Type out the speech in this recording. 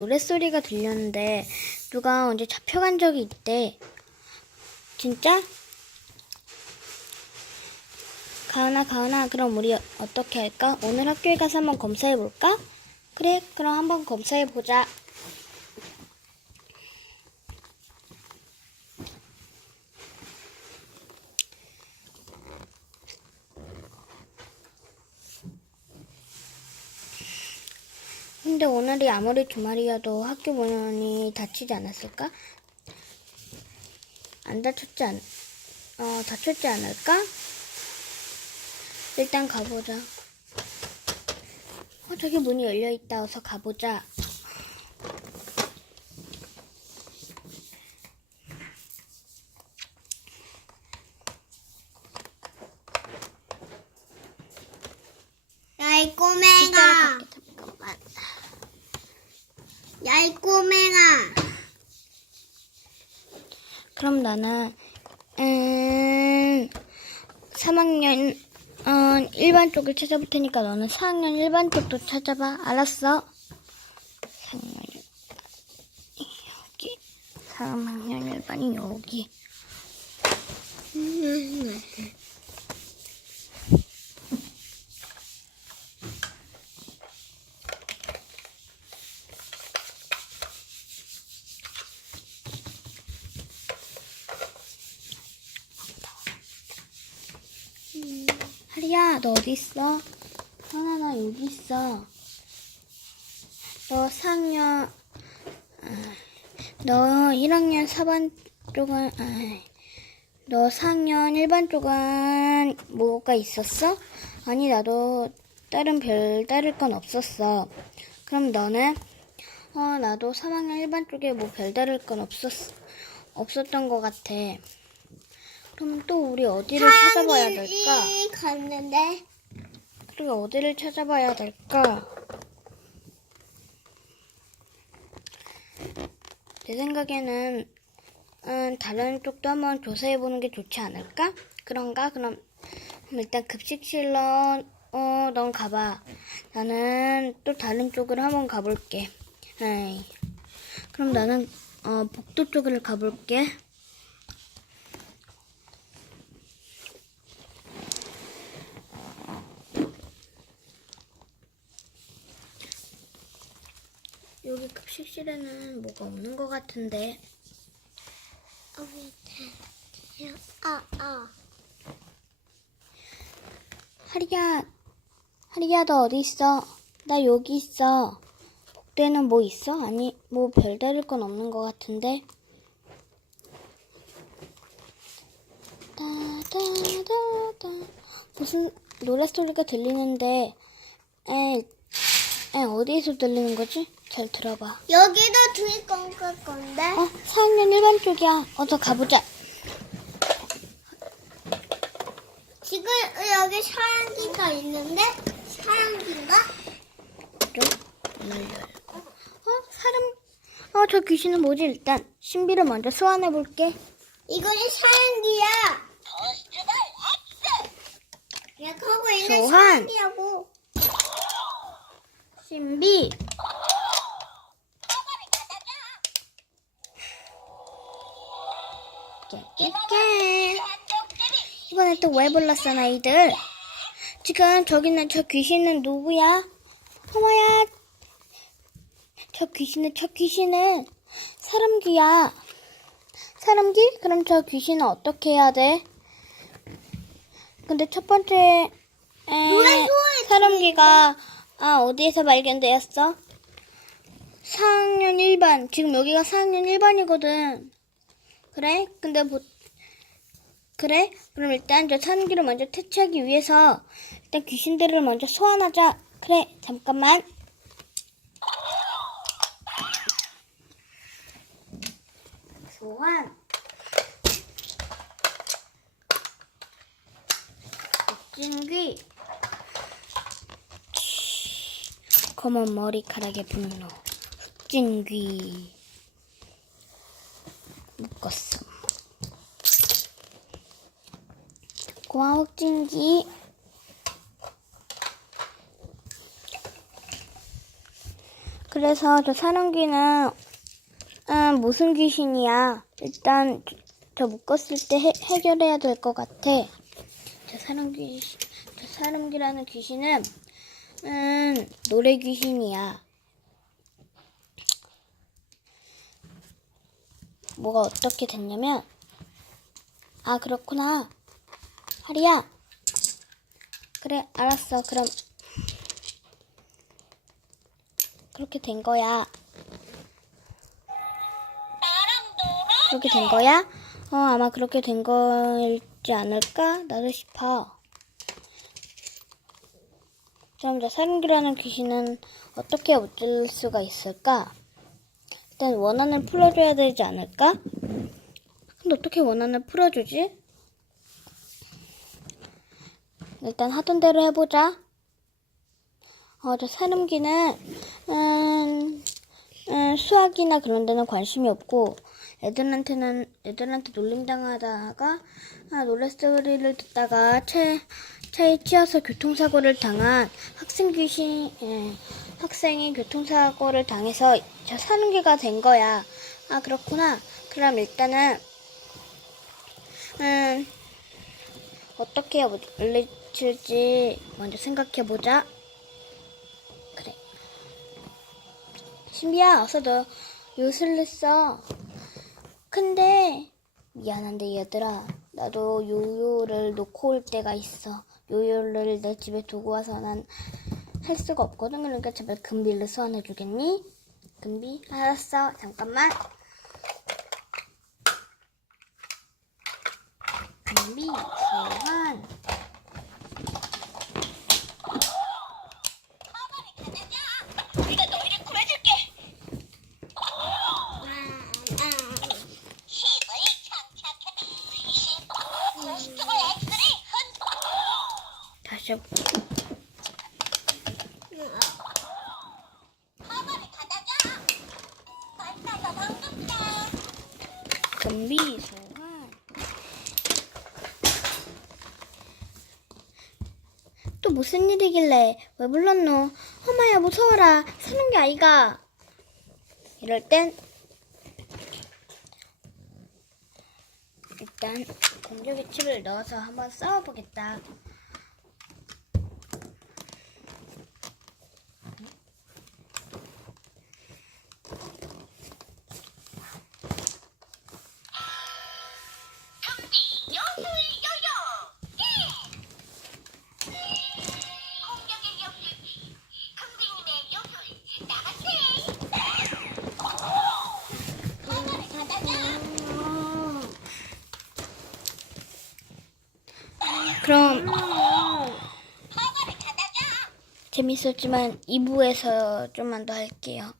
노랫소리가 들렸는데 누가 언제 잡혀간 적이 있대. 진짜? 가은아, 가은아, 그럼 우리 어떻게 할까? 오늘 학교에 가서 한번 검사해 볼까? 그래, 그럼 한번 검사해 보자. 근데 오늘이 아무리 주말이어도 학교 문이 닫히지 않았을까? 안 닫혔지 않, 어, 닫혔지 않을까? 일단 가보자. 어, 저기 문이 열려있다. 어서 가보자. 야, 이 뒷따라 꼬맹아. 갈게, 잠깐만. 야, 이 꼬맹아. 그럼 나는, 음, 3학년, 어, 일반 쪽을 찾아볼 테니까 너는 4학년 일반 쪽도 찾아봐. 알았어? 4학년 여기. 3학년 일반이 여기. 하리야, 너 어디 있어? 하나, 나 여기 있어. 너 4학년, 아, 너 1학년 4반 쪽은, 아, 너 4학년 1반 쪽은 뭐가 있었어? 아니, 나도 다른 별 다를 건 없었어. 그럼 너는? 어, 나도 3학년 1반 쪽에 뭐 별 다를 건 없었, 없었던 것 같아. 그럼 또 우리 어디를 찾아봐야 될까? 이 갔는데. 우리가 어디를 찾아봐야 될까? 내 생각에는 음, 다른 쪽도 한번 조사해 보는 게 좋지 않을까? 그런가? 그럼 일단 급식실로 어, 넌 가봐. 나는 또 다른 쪽으로 한번 가볼게. 에이. 그럼 나는 어, 복도 쪽으로 가볼게. 여기 급식실에는 뭐가 없는 것 같은데. 아, 아. 하리야, 하리야, 너 어디 있어? 나 여기 있어. 복도에는 뭐 있어? 아니, 뭐 별다를 건 없는 것 같은데. 무슨 노랫소리가 들리는데, 에, 에, 어디에서 들리는 거지? 잘 들어봐. 여기도 주인공 갈 건데. 어, 4학년 1반 쪽이야. 어서 가보자. 지금 여기 사랑기가 있는데? 사랑기인가? 좀 열려요. 어, 사람, 어, 저 귀신은 뭐지? 일단 신비를 먼저 소환해 볼게. 이거는 사랑기야. 내가 하고 있는 소환. 사랑기하고. 신비. 깨깨깨. 이번에 또왜 불렀어, 너희들? 지금 저기 있는 저 귀신은 누구야? 어머야. 저 귀신은, 저 귀신은 사람 귀야. 사람 귀? 그럼 저 귀신은 어떻게 해야 돼? 근데 첫 번째, 에, 소리 사람 귀가, 아, 어디에서 발견되었어? 4학년 1반. 지금 여기가 4학년 1반이거든. 그래? 근데 뭐, 그래? 그럼 일단 저 사람귀를 먼저 퇴치하기 위해서 일단 귀신들을 먼저 소환하자. 그래, 잠깐만. 소환. 찐귀. 검은 머리카락의 분노. 찐귀. 묶었음. 고마워, 찐귀. 그래서 저 사람귀는 음, 무슨 귀신이야? 일단 저 묶었을 때 해, 해결해야 될 것 같아. 저 사람귀, 저 사람귀라는 귀신은 음, 노래 귀신이야. 뭐가 어떻게 됐냐면 아 그렇구나. 하리야. 그래 알았어. 그럼 그렇게 된 거야. 그렇게 된 거야? 어, 아마 그렇게 된 거일지 않을까? 나도 싶어. 그럼 저 사람귀라는 귀신은 어떻게 얻을 수가 있을까? 일단 원한을 풀어줘야 되지 않을까? 근데 어떻게 원한을 풀어주지? 일단 하던 대로 해보자. 어, 저 사람귀는, 음, 음, 수학이나 그런 데는 관심이 없고, 애들한테는, 애들한테 놀림당하다가, 아, 노랫소리를 듣다가 차, 차에 치여서 교통사고를 당한 학생 귀신, 예, 학생이 교통사고를 당해서 저 사람귀가 된 거야. 아, 그렇구나. 그럼 일단은, 음, 어떻게 물리칠지 먼저 생각해 보자. 그래. 신비야, 어서 너 요술을 써. 근데, 미안한데 얘들아. 나도 요요를 놓고 올 때가 있어. 요요를 내 집에 두고 와서 난 할 수가 없거든. 그러니까 제발 금비를 소환해 주겠니? 금비? 알았어. 잠깐만. 금비 소환. 우리가 너희를 구해줄게. 힘을 장착해. 귀신 고스트볼 엑스를 흔. 다시 해볼게. 가만히 가다가 만나서 반갑다. 금비 소환. 또 무슨 일이길래 왜 불렀노? 허마야 무서워라 사는 게 아이가. 이럴 땐 일단 공격의 칩을 넣어서 한번 싸워보겠다. 그럼 가다가 재밌었지만 2부에서 좀만 더 할게요.